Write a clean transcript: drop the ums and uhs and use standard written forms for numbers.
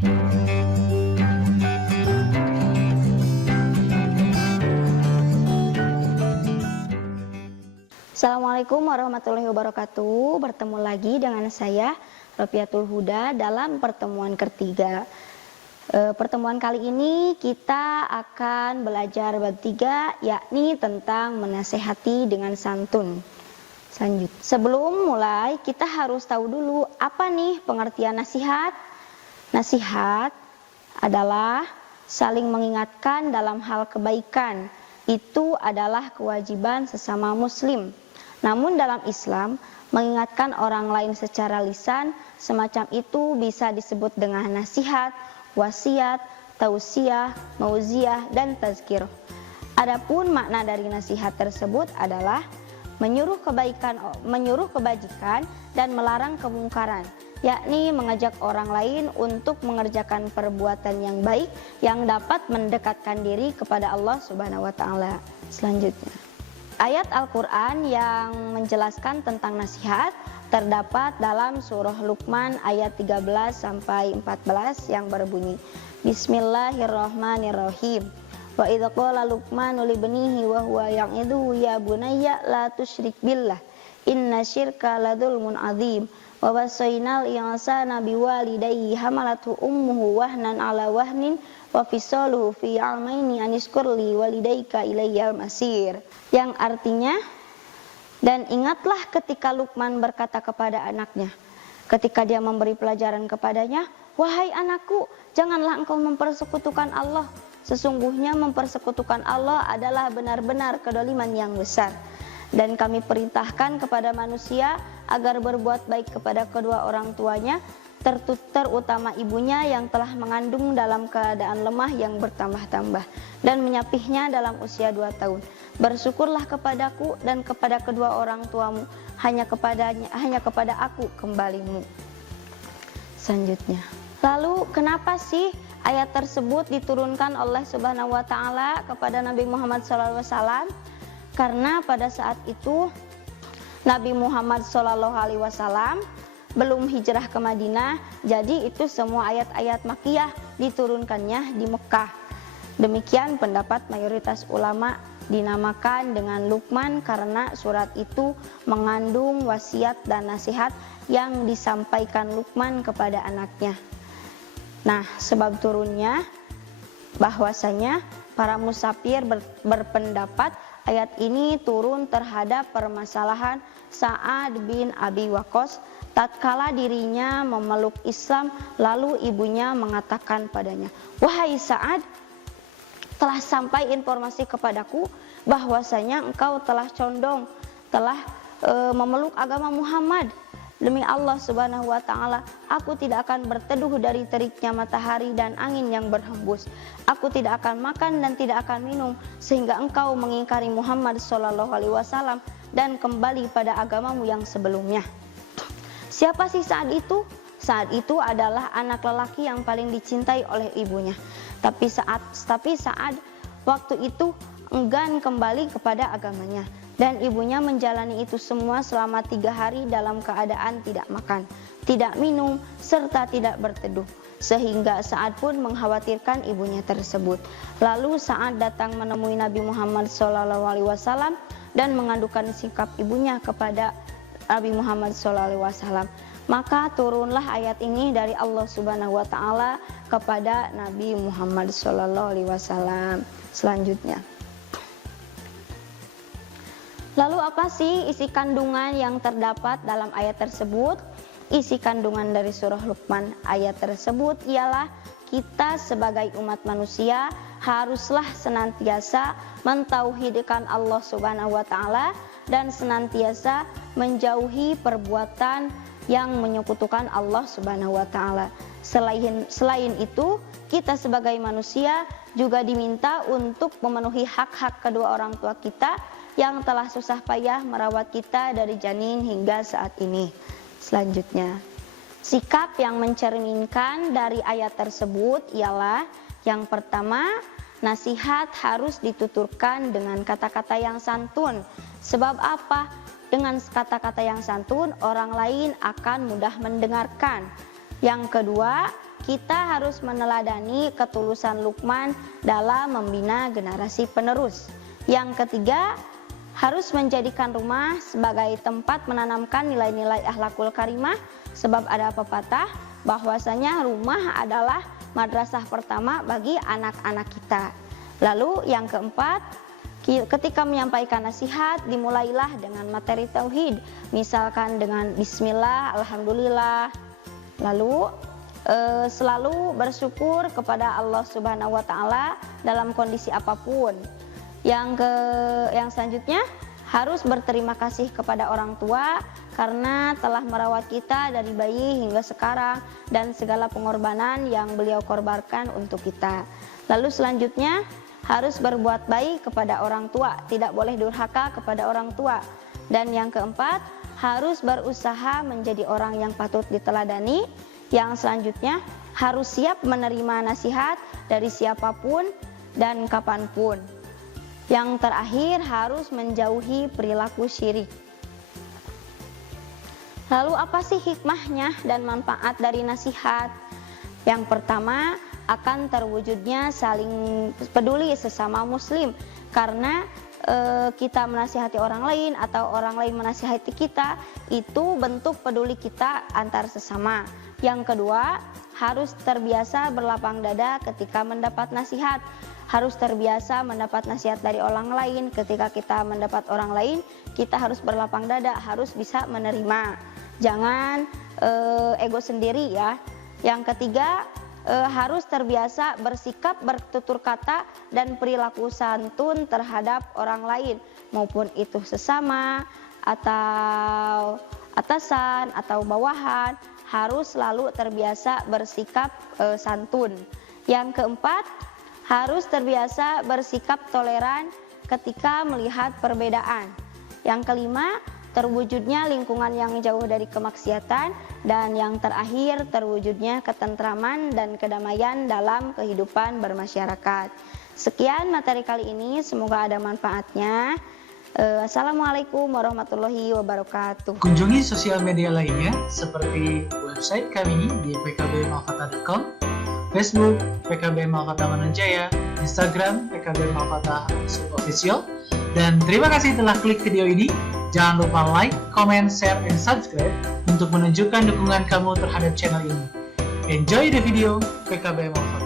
Assalamualaikum warahmatullahi wabarakatuh. Bertemu lagi dengan saya Rofiatul Huda dalam pertemuan ketiga. Pertemuan kali ini kita akan belajar bab 3, yakni tentang menasehati dengan santun. Sebelum mulai, kita harus tahu dulu apa nih pengertian nasihat. Nasihat adalah saling mengingatkan dalam hal kebaikan. Itu adalah kewajiban sesama muslim. Namun dalam Islam, mengingatkan orang lain secara lisan semacam itu bisa disebut dengan nasihat, wasiat, tausiah, mauziah, dan tazkirah. Adapun makna dari nasihat tersebut adalah menyuruh kebajikan dan melarang kemungkaran, yakni mengajak orang lain untuk mengerjakan perbuatan yang baik yang dapat mendekatkan diri kepada Allah Subhanahu wa taala. Selanjutnya, ayat Al-Quran yang menjelaskan tentang nasihat terdapat dalam surah Luqman ayat 13-14 yang berbunyi, Bismillahirrahmanirrahim. Wa idza qala Luqmanu libnihi wa huwa ya'idhu ya bunayya la tusyrik billah inna syirka ladzulmun adzim. Wa wasainal insana biwalidayhi hamalathu ummuhu wahnan ala wahnin wa fisaluhu fi amaini anishkurli walidayka ilayyal masir. Yang artinya, dan ingatlah ketika Luqman berkata kepada anaknya ketika dia memberi pelajaran kepadanya, wahai anakku, janganlah engkau mempersekutukan Allah. Sesungguhnya mempersekutukan Allah adalah benar-benar kedoliman yang besar. Dan kami perintahkan kepada manusia agar berbuat baik kepada kedua orang tuanya, terutama ibunya yang telah mengandung dalam keadaan lemah yang bertambah-tambah dan menyapihnya dalam usia 2 tahun. Bersyukurlah kepadaku dan kepada kedua orang tuamu, hanya kepada aku kembalimu. Selanjutnya, lalu kenapa sih ayat tersebut diturunkan oleh Subhanahu wa taala kepada Nabi Muhammad SAW? Karena pada saat itu Nabi Muhammad SAW belum hijrah ke Madinah, jadi itu semua ayat-ayat Makkiyah diturunkannya di Mekah. Demikian pendapat mayoritas ulama. Dinamakan dengan Luqman karena surat itu mengandung wasiat dan nasihat yang disampaikan Luqman kepada anaknya. Nah, sebab turunnya bahwasanya para musafir berpendapat ayat ini turun terhadap permasalahan Sa'ad bin Abi Waqqas tatkala dirinya memeluk Islam, lalu ibunya mengatakan padanya, wahai Sa'ad, telah sampai informasi kepadaku bahwasanya engkau telah condong, telah memeluk agama Muhammad. Demi Allah Subhanahu wa taala, aku tidak akan berteduh dari teriknya matahari dan angin yang berhembus. Aku tidak akan makan dan tidak akan minum sehingga engkau mengingkari Muhammad SAW dan kembali pada agamamu yang sebelumnya. Siapa sih Sa'ad itu? Sa'ad itu adalah anak lelaki yang paling dicintai oleh ibunya. Tapi Sa'ad waktu itu enggan kembali kepada agamanya, dan ibunya menjalani itu semua selama 3 hari dalam keadaan tidak makan, tidak minum, serta tidak berteduh, sehingga Sa'ad pun mengkhawatirkan ibunya tersebut. Lalu Sa'ad datang menemui Nabi Muhammad SAW dan mengadukan sikap ibunya kepada Nabi Muhammad SAW. Maka turunlah ayat ini dari Allah Subhanahu wa taala kepada Nabi Muhammad SAW. Selanjutnya, lalu apa sih isi kandungan yang terdapat dalam ayat tersebut? Isi kandungan dari surah Luqman ayat tersebut ialah kita sebagai umat manusia haruslah senantiasa mentauhidkan Allah Subhanahu wa taala dan senantiasa menjauhi perbuatan yang menyekutukan Allah Subhanahu wa taala. Selain itu, kita sebagai manusia juga diminta untuk memenuhi hak-hak kedua orang tua kita yang telah susah payah merawat kita dari janin hingga saat ini. Selanjutnya, sikap yang mencerminkan dari ayat tersebut ialah yang pertama, nasihat harus dituturkan dengan kata-kata yang santun. Sebab apa? Dengan kata-kata yang santun, orang lain akan mudah mendengarkan. Yang kedua, kita harus meneladani ketulusan Luqman dalam membina generasi penerus. Yang ketiga, harus menjadikan rumah sebagai tempat menanamkan nilai-nilai akhlakul karimah, sebab ada pepatah bahwasanya rumah adalah madrasah pertama bagi anak-anak kita. Lalu yang keempat, ketika menyampaikan nasihat dimulailah dengan materi tauhid, misalkan dengan bismillah, alhamdulillah. Lalu selalu bersyukur kepada Allah Subhanahu wa taala dalam kondisi apapun. Yang selanjutnya, harus berterima kasih kepada orang tua karena telah merawat kita dari bayi hingga sekarang dan segala pengorbanan yang beliau korbankan untuk kita. Lalu selanjutnya, harus berbuat baik kepada orang tua, tidak boleh durhaka kepada orang tua. Dan yang keempat, harus berusaha menjadi orang yang patut diteladani. Yang selanjutnya, harus siap menerima nasihat dari siapapun dan kapanpun. Yang terakhir, harus menjauhi perilaku syirik. Lalu apa sih hikmahnya dan manfaat dari nasihat? Yang pertama, akan terwujudnya saling peduli sesama muslim, karena kita menasihati orang lain atau orang lain menasihati kita, itu bentuk peduli kita antar sesama. Yang kedua, harus terbiasa berlapang dada ketika mendapat nasihat. Harus terbiasa mendapat nasihat dari orang lain. Ketika kita mendapat orang lain, kita harus berlapang dada, harus bisa menerima. Jangan ego sendiri ya. Yang ketiga, harus terbiasa bersikap, bertutur kata, dan perilaku santun terhadap orang lain, maupun itu sesama, atau atasan, atau bawahan, harus selalu terbiasa bersikap santun. Yang keempat, harus terbiasa bersikap toleran ketika melihat perbedaan. Yang kelima, terwujudnya lingkungan yang jauh dari kemaksiatan. Dan yang terakhir, terwujudnya ketentraman dan kedamaian dalam kehidupan bermasyarakat. Sekian materi kali ini, semoga ada manfaatnya. Assalamualaikum warahmatullahi wabarakatuh. Kunjungi sosial media lainnya seperti website kami di pkbmalfata.com, Facebook PKB Malfata Mananjaya, Instagram PKB Malfata _official. Dan terima kasih telah klik video ini. Jangan lupa like, comment, share, and subscribe untuk menunjukkan dukungan kamu terhadap channel ini. Enjoy the video PKB Malfata.